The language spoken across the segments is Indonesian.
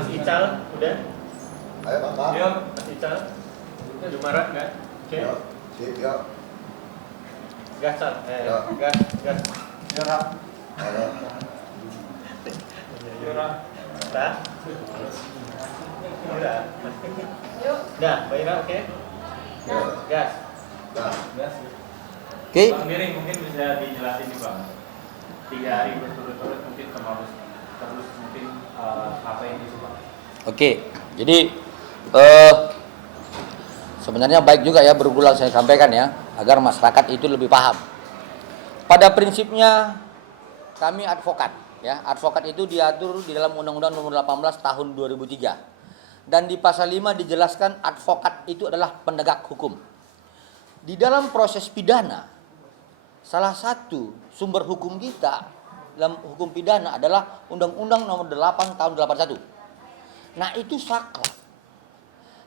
Mas Ical, udah? Ayo Kakak. Yuk, Mas Ical. Jumarat kan? Oke. Yuk, sip, yuk. Gas, Cal. Yuk. Gas. Yora. Ayo. Yura. Dah? Udah. Yuk. Dah, Mbak Ira, oke? Yuk. Gas. Dah. Oke. Bang Miring mungkin bisa dijelasin nih Bang. 3 hari berturut-turut mungkin terus mungkin apa yang disuka. Oke. Jadi sebenarnya baik juga ya berulang saya sampaikan ya agar masyarakat itu lebih paham. Pada prinsipnya kami advokat ya. Advokat itu diatur di dalam Undang-Undang Nomor 18 Tahun 2003. Dan di pasal 5 dijelaskan advokat itu adalah penegak hukum. Di dalam proses pidana, salah satu sumber hukum kita dalam hukum pidana adalah Undang-Undang Nomor 8 Tahun 81. Nah, itu saklek.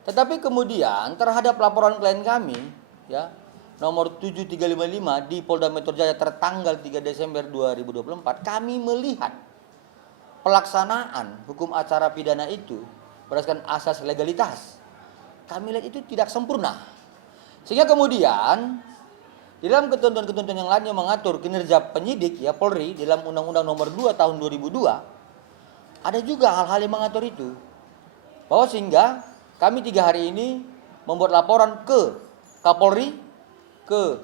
Tetapi kemudian terhadap laporan klien kami ya, nomor 7355 di Polda Metro Jaya tertanggal 3 Desember 2024, kami melihat pelaksanaan hukum acara pidana itu berdasarkan asas legalitas. Kami lihat itu tidak sempurna. Sehingga kemudian di dalam ketentuan-ketentuan yang lain yang mengatur kinerja penyidik ya Polri di dalam Undang-Undang Nomor 2 Tahun 2002 ada juga hal-hal yang mengatur itu. Bahwa sehingga kami 3 hari ini membuat laporan ke Kapolri, ke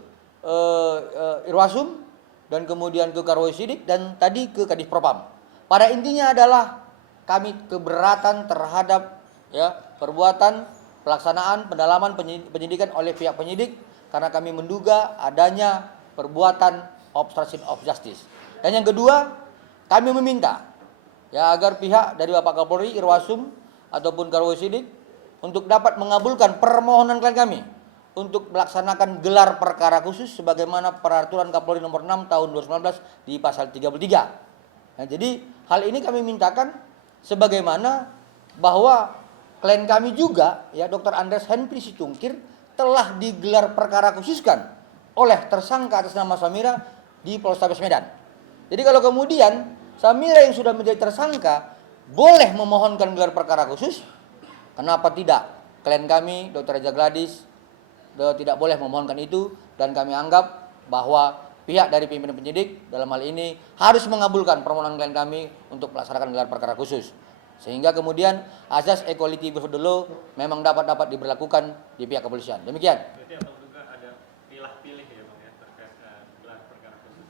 Irwasum, dan kemudian ke Karwasidik dan tadi ke Kadif Propam. Pada intinya adalah kami keberatan terhadap ya perbuatan pelaksanaan pendalaman penyidikan oleh pihak penyidik karena kami menduga adanya perbuatan obstruction of justice. Dan yang kedua, kami meminta ya agar pihak dari Bapak Kapolri, Irwasum ataupun Karwasidik untuk dapat mengabulkan permohonan klien kami untuk melaksanakan gelar perkara khusus sebagaimana peraturan Kapolri nomor 6 tahun 2019 di pasal 33. Nah, jadi hal ini kami mintakan sebagaimana bahwa klien kami juga ya Dr. Andreas Henry Situngkir telah digelar perkara khususkan oleh tersangka atas nama Samira di Polrestabes Medan. Jadi kalau kemudian Samira yang sudah menjadi tersangka boleh memohonkan gelar perkara khusus, kenapa tidak klien kami Dr. Reza Gladys tidak boleh memohonkan itu, dan kami anggap bahwa pihak dari pimpinan penyidik dalam hal ini harus mengabulkan permohonan klien kami untuk melaksanakan gelar perkara khusus. Sehingga kemudian azas equality before the law memang dapat diberlakukan di pihak kepolisian. Demikian. Berarti Abang juga ada pilih-pilih ya Bang ya terkait gelar perkara khusus.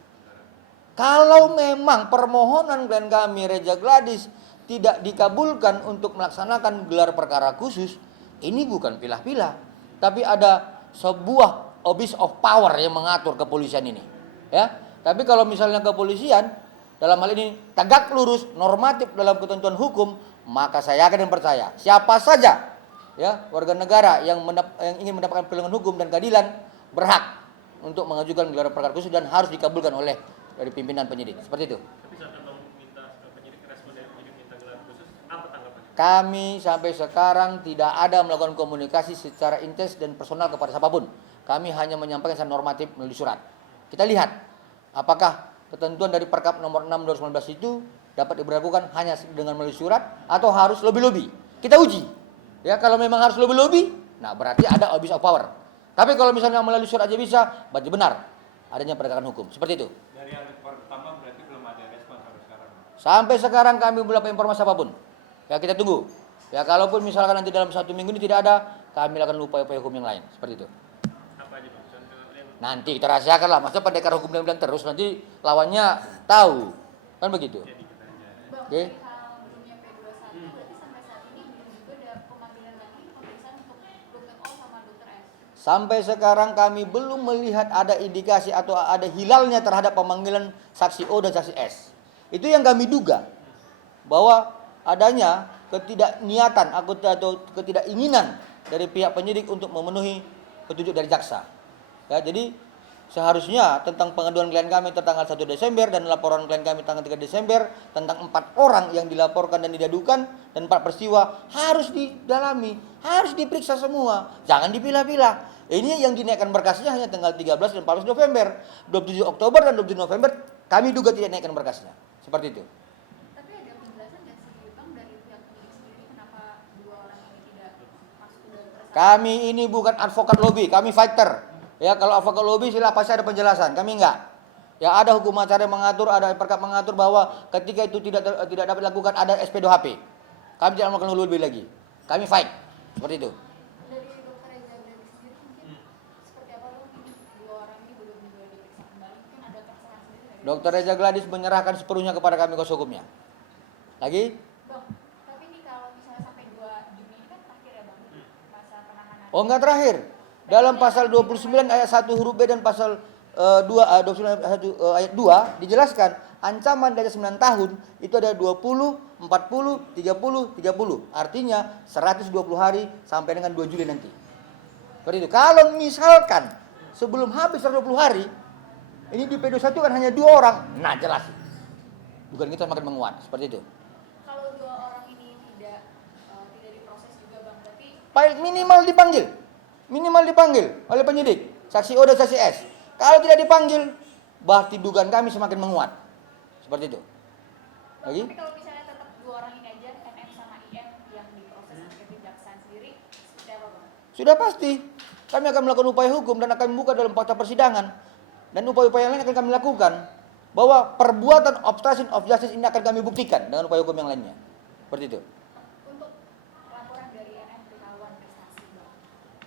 Kalau memang permohonan klien kami Reza Gladys tidak dikabulkan untuk melaksanakan gelar perkara khusus, ini bukan pilah-pilah, tapi ada sebuah abuse of power yang mengatur kepolisian ini. Ya, tapi kalau misalnya kepolisian dalam hal ini tegak lurus, normatif dalam ketentuan hukum, maka saya yakin dan percaya siapa saja ya warga negara yang ingin mendapatkan perlindungan hukum dan keadilan berhak untuk mengajukan gelar perkara khusus dan harus dikabulkan oleh dari pimpinan penyidik. Seperti itu. Tapi saat Abang minta penyidik, respon dari penyidik minta gelar khusus, apa tanggapannya? Kami sampai sekarang tidak ada melakukan komunikasi secara intens dan personal kepada siapapun. Kami hanya menyampaikan secara normatif melalui surat. Kita lihat apakah ketentuan dari Perkap nomor 6 2019 itu dapat diberlakukan hanya dengan melalui surat atau harus lobby-lobby. Kita uji. Ya, kalau memang harus lobby-lobby, nah berarti ada abuse of power. Tapi kalau misalnya melalui surat aja bisa, berarti benar adanya penegakan hukum. Seperti itu. Dari yang pertama berarti belum ada respon sampai sekarang. Sampai sekarang kami belum dapat informasi apapun. Ya, kita tunggu. Ya, kalaupun misalkan nanti dalam 1 minggu ini tidak ada, kami akan upaya-upaya hukum yang lain. Seperti itu. Apa aja Bang? Contoh yang Nanti kita rahasiakan lah. Masa pendekar hukum bilang terus nanti lawannya tahu. Kan begitu. jadi kita aja. Bang, Oke. dari hal belumnya P21 berarti sampai saat ini belum juga ada pemanggilan lagi pemeriksaan untuk Dr. O sama Dr. S. Sampai sekarang kami belum melihat ada indikasi atau ada hilalnya terhadap pemanggilan saksi O dan saksi S. Itu yang kami duga bahwa adanya ketidakniatan atau ketidakinginan dari pihak penyidik untuk memenuhi petunjuk dari jaksa. Ya, jadi seharusnya tentang pengaduan klien kami tanggal 1 Desember dan laporan klien kami tanggal 3 Desember tentang 4 orang yang dilaporkan dan diadukan dan 4 peristiwa harus didalami, harus diperiksa semua. Jangan dipilah-pilah. Ini yang dinaikkan berkasnya hanya tanggal 13 dan 14 November. 27 Oktober dan 27 November kami duga tidak naikkan berkasnya. Seperti itu. Tapi ada penjelasan nggak sih Bang dari pihak penyidik sendiri Kami ini bukan advokat lobby, kami fighter. Ya, kalau advokat lobby sila pasti ada penjelasan, kami enggak. Ya, ada hukum acara yang mengatur, ada perkap mengatur bahwa ketika itu tidak dapat dilakukan ada SP2HP. Kami tidak melakukan lobby lagi. Kami fight. Seperti itu. Dari dokter Reza Gladis sendiri mungkin seperti apa dok ini dua orang ini belum juga diperiksa kembali, mungkin ada keresahan sendiri dari Dr. Reza Gladis menyerahkan sepenuhnya kepada kami kuasa hukumnya. Lagi? Bang, tapi nih kalau misalnya sampai 2 Juni ini kan terakhir ya bang, masa penahanan. Oh, enggak terakhir. Dalam pasal 29 ayat 1 huruf B dan pasal 29 ayat 2 dijelaskan ancaman dari 9 tahun itu ada 20, 40, 30, 30. Artinya 120 hari sampai dengan 2 Juli nanti. Seperti itu. Kalau misalkan sebelum habis 120 hari ini di P21 kan hanya 2 orang. Nah, jelas. Bukan kita makin menguat. Seperti itu. Kalau 2 orang ini tidak diproses juga bang, tapi minimal dipanggil oleh penyidik, saksi O dan saksi S. Kalau tidak dipanggil, berarti dugaan kami semakin menguat. Seperti itu. Lagi? tapi kalau misalnya tetap 2 orang ini aja, MM sama IM yang diproses oleh kejaksaan sendiri, seperti apa bang? Sudah pasti. Kami akan melakukan upaya hukum dan akan membuka dalam fakta persidangan. Dan upaya-upaya lain akan kami lakukan. Bahwa perbuatan obstruction of justice ini akan kami buktikan dengan upaya hukum yang lainnya. Seperti itu. Untuk laporan dari MM Pekawan prestasi bang,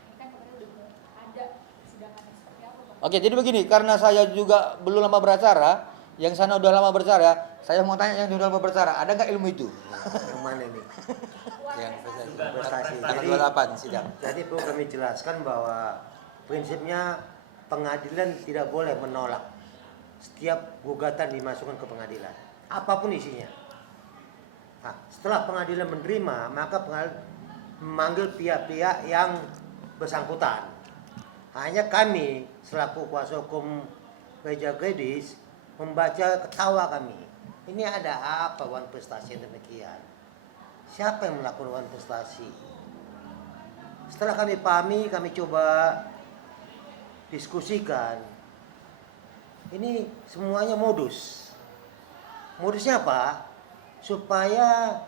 ini kan kemarin udah mau ada persidangannya seperti apa bang? Oke, jadi begini, karena saya juga belum lama berbicara, yang sana udah lama berbicara, saya mau tanya yang sudah lama berbicara, ada nggak ilmu itu? Yang mana ini? Yang Prestasi. tanggal Jadi, 28 sidang. jadi perlu kami jelaskan bahwa prinsipnya pengadilan tidak boleh menolak setiap gugatan dimasukkan ke pengadilan, apapun isinya. Nah, setelah pengadilan menerima, maka pengadilan memanggil pihak-pihak yang bersangkutan. Hanya kami selaku kuasa hukum Reza Gladis membaca ketawa kami. Ini ada apa wan prestasi yang demikian? Siapa yang melakukan wan prestasi? Setelah kami pahami, kami coba diskusikan. Ini semuanya modus. Modusnya apa? Supaya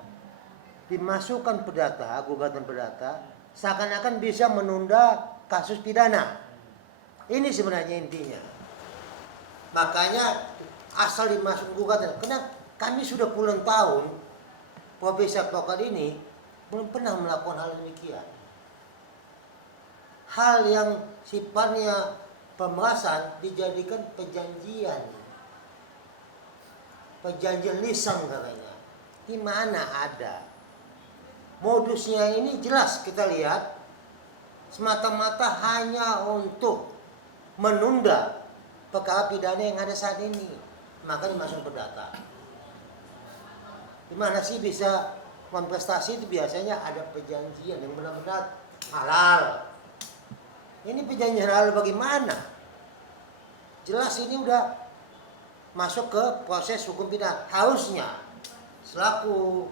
dimasukkan perdata, gugatan perdata, seakan-akan bisa menunda kasus pidana. Ini sebenarnya intinya. Makanya asal dimasuk gugatan, karena kami sudah puluhan tahun profesi advokat ini belum pernah melakukan hal demikian. Hal yang sifatnya pemerasan dijadikan perjanjian lisan katanya. Di mana ada? Modusnya ini jelas kita lihat semata-mata hanya untuk menunda perkara pidana yang ada saat ini. Maka dimasuk perdata. Di mana sih bisa kontestasi itu biasanya ada perjanjian yang benar-benar halal. Ini perjanjian halal bagaimana? Jelas ini udah masuk ke proses hukum pidana. Harusnya selaku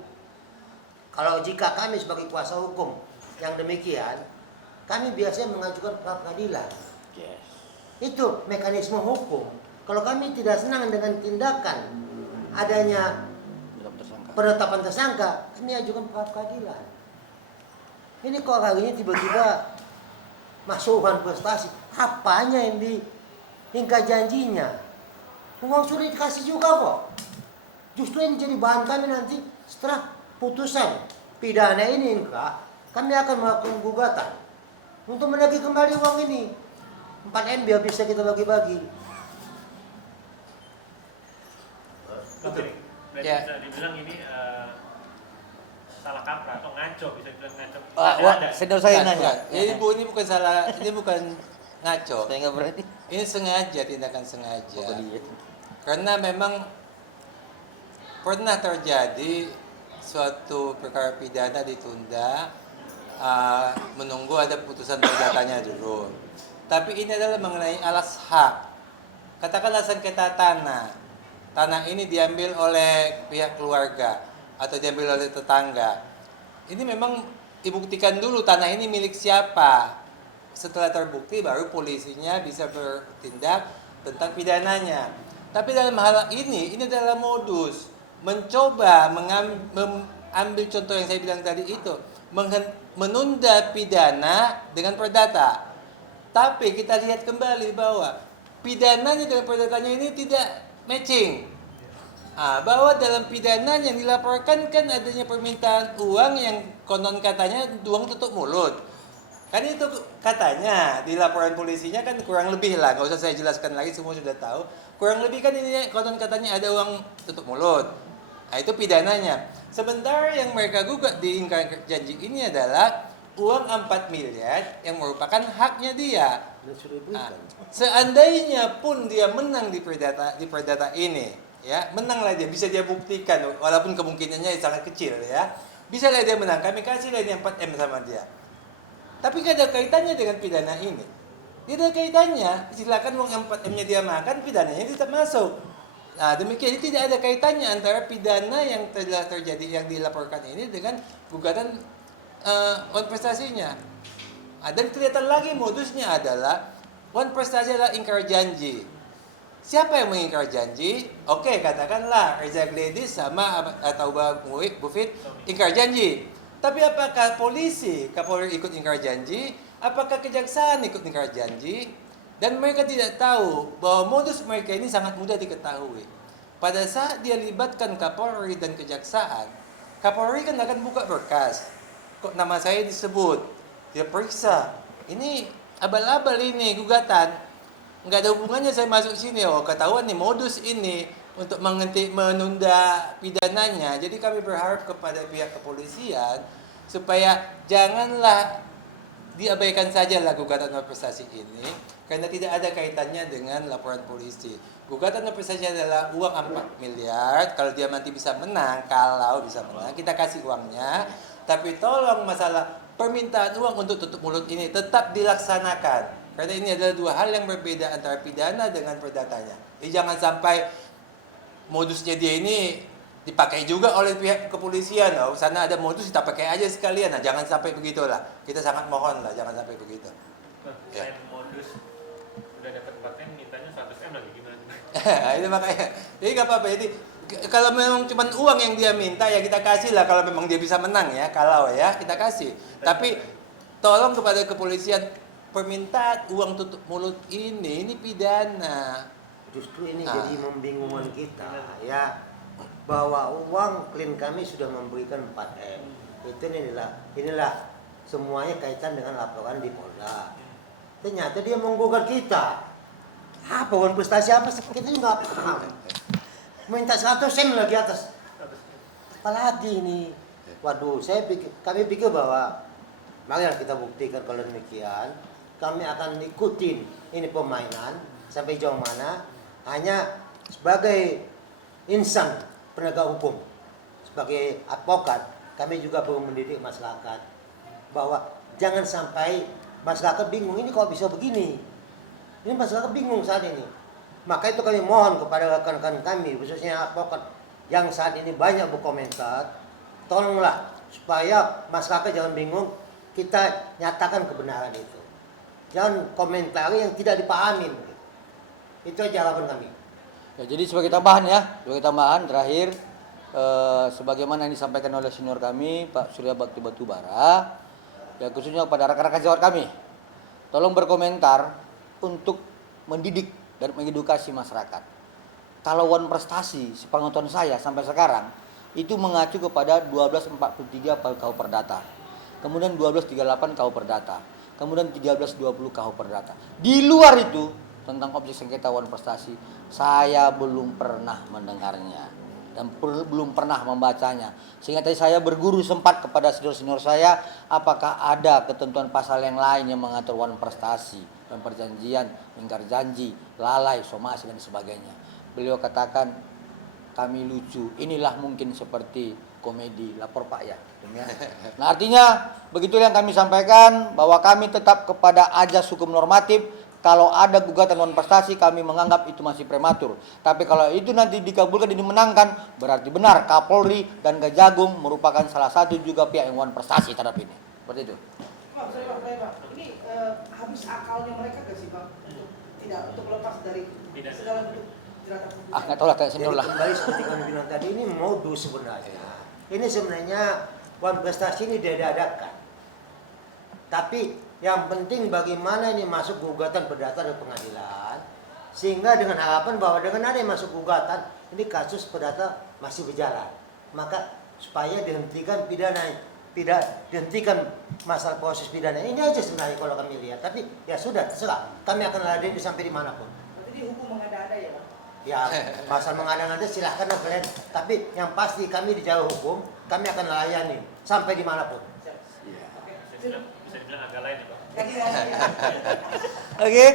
kalau jika kami sebagai kuasa hukum yang demikian, kami biasanya mengajukan pra peradilan. Yes. Itu mekanisme hukum. Kalau kami tidak senang dengan tindakan adanya penetapan tersangka, kami ajukan pra peradilan. Ini kok hari ini tiba-tiba masukkan prestasi, apanya yang hingga janjinya? Uang sudah dikasih juga kok. Justru ini jadi bahan kami nanti setelah putusan pidana ini enggak, kami akan melakukan gugatan untuk menagih kembali uang ini. 4M biar bisa kita bagi-bagi. Oke, berarti Ya. bisa dibilang ini salah kaprah atau ngaco, bisa dibilang ngaco. Senior saya nanya. Enggak. Ini bukan salah, ini bukan ngaco. Saya nggak berani. Ini sengaja, tindakan sengaja. Oh, dia. Karena memang pernah terjadi suatu perkara pidana ditunda, menunggu ada putusan perdatanya dulu. Tapi ini adalah mengenai alas hak. Katakanlah sengketa tanah. Tanah ini diambil oleh pihak keluarga atau diambil oleh tetangga. Ini memang dibuktikan dulu tanah ini milik siapa. Setelah terbukti baru polisinya bisa bertindak tentang pidananya. Tapi dalam hal ini adalah modus mencoba mengambil contoh yang saya bilang tadi itu, menunda pidana dengan perdata. Tapi kita lihat kembali bahwa pidananya dengan perdatanya ini tidak matching. Bahwa dalam pidananya yang dilaporkan kan adanya permintaan uang yang konon katanya uang tutup mulut. Kan itu katanya di laporan polisinya kan kurang lebih lah, nggak usah saya jelaskan lagi, semua sudah tahu. Kurang lebih kan ini konon katanya ada uang tutup mulut. Itu pidananya. Sementara yang mereka gugat di ingkar janji ini adalah uang 4 miliar yang merupakan haknya dia. Seandainya pun dia menang di perdata ini, ya menanglah dia, bisa dia buktikan walaupun kemungkinannya sangat kecil ya, bisa lah dia menang, kami kasih lah ini 4M sama dia. Tapi tidak ada kaitannya dengan pidana ini, tidak ada kaitannya. Silakan uang 4M-nya dia makan, pidananya tetap masuk. Demikian, ini tidak ada kaitannya antara pidana yang telah terjadi yang dilaporkan ini dengan gugatan wan prestasinya. Dan kelihatan lagi modusnya adalah wan prestasi adalah ingkar janji. Siapa yang mengingkar janji? Oke, katakanlah Reza Gledis sama atau Bu Fit ingkar janji. Tapi apakah polisi, Kapolri ikut ingkar janji? Apakah kejaksaan ikut ingkar janji? Dan mereka tidak tahu bahwa modus mereka ini sangat mudah diketahui. Pada saat dia libatkan Kapolri dan kejaksaan, Kapolri kan akan buka berkas. Kok nama saya disebut? Dia periksa. Ini abal-abal ini gugatan. Nggak ada hubungannya saya masuk sini. Ketahuan nih modus ini untuk menunda pidananya. Jadi kami berharap kepada pihak kepolisian supaya janganlah diabaikan saja lah gugatan prestasi ini karena tidak ada kaitannya dengan laporan polisi. Gugatan prestasi adalah uang 4 miliar. Kalau dia nanti bisa menang, kita kasih uangnya. Tapi tolong masalah permintaan uang untuk tutup mulut ini tetap dilaksanakan. Karena ini adalah dua hal yang berbeda antara pidana dengan perdatanya. Jadi jangan sampai modusnya dia ini dipakai juga oleh pihak kepolisian. Sana ada modus, kita pakai aja sekalian. Jangan sampai begitulah. Kita sangat mohon lah, jangan sampai begitu. Saya modus udah dapat 4M, mintanya 100M lagi gimana? Itu makanya. Jadi nggak apa-apa. Jadi kalau memang cuma uang yang dia minta ya kita kasih lah. Kalau memang dia bisa menang ya, kalau ya kita kasih. Tapi tolong kepada kepolisian, permintaan uang tutup mulut ini pidana. Justru ini jadi membingungkan kita ya, bahwa uang klien kami sudah memberikan 4M. Itu inilah semuanya kaitan dengan laporan di Polda. Ternyata dia menggugat kita. Apa uang prestasi apa? Kita juga nggak paham. Minta 100M lagi atas. Apalagi ini? Waduh, kami pikir bahwa marilah kita buktikan kalau demikian. Kami akan ikutin ini permainan sampai jauh mana. Hanya sebagai insan penegak hukum, sebagai advokat, kami juga perlu mendidik masyarakat bahwa jangan sampai masyarakat bingung, ini kok bisa begini. Ini masyarakat bingung saat ini. Maka itu kami mohon kepada rekan-rekan kami, khususnya advokat yang saat ini banyak berkomentar, tolonglah supaya masyarakat jangan bingung, kita nyatakan kebenaran itu. Jangan komentari yang tidak dipahami. Itu aja harapan kami. Ya, jadi sebagai tambahan terakhir, sebagaimana yang disampaikan oleh senior kami Pak Surya Bakti Batubara, ya khususnya kepada rekan-rekan sejawat kami, tolong berkomentar untuk mendidik dan mengedukasi masyarakat. Kalau wan prestasi, sepengetahuan saya sampai sekarang itu mengacu kepada 1243 KUH Perdata, kemudian 1238 KUH Perdata, kemudian 1320 KUH Perdata. Di luar itu tentang objek sengketa wan prestasi saya belum pernah mendengarnya dan belum pernah membacanya. Sehingga tadi saya berguru sempat kepada senior-senior saya, apakah ada ketentuan pasal yang lain yang mengatur wan prestasi dan perjanjian, ingkar janji, lalai, somasi dan sebagainya. Beliau katakan kami lucu, inilah mungkin seperti komedi lapor Pak ya. Nah artinya begitu yang kami sampaikan, bahwa kami tetap kepada ajas hukum normatif. Kalau ada gugatan wan prestasi kami menganggap itu masih prematur. Tapi kalau itu nanti dikabulkan dan dimenangkan, berarti benar Kapolri dan Kejagung merupakan salah satu juga pihak yang wan prestasi terhadap ini. Seperti itu. Bang, ini habis akalnya mereka gak sih Bang? Untuk lepas dari segala bentuk jeratan hukum. Nggak tahu lah, kayak senior Jadi lah. kembali seperti kami bilang tadi, ini modus sebenarnya. Ini sebenarnya kontestasi ini diadakan. Tapi yang penting bagaimana ini masuk gugatan perdata di pengadilan, sehingga dengan harapan bahwa dengan ada yang masuk gugatan, ini kasus perdata masih berjalan. Maka supaya dihentikan dihentikan masalah proses pidana. Ini aja sebenarnya kalau kami lihat. Tapi ya sudah, terserah. Kami akan ladeni sampai dimanapun. Berarti ini hukum mengada-ada ya Bang? Ya, masalah mengada-ngada silahkan lah kalian. Tapi yang pasti kami di jalur hukum, kami akan layani sampai dimanapun. Siap. Iya. Oke. Bisa dibilang agak lain ya Pak. Lagi. Oke.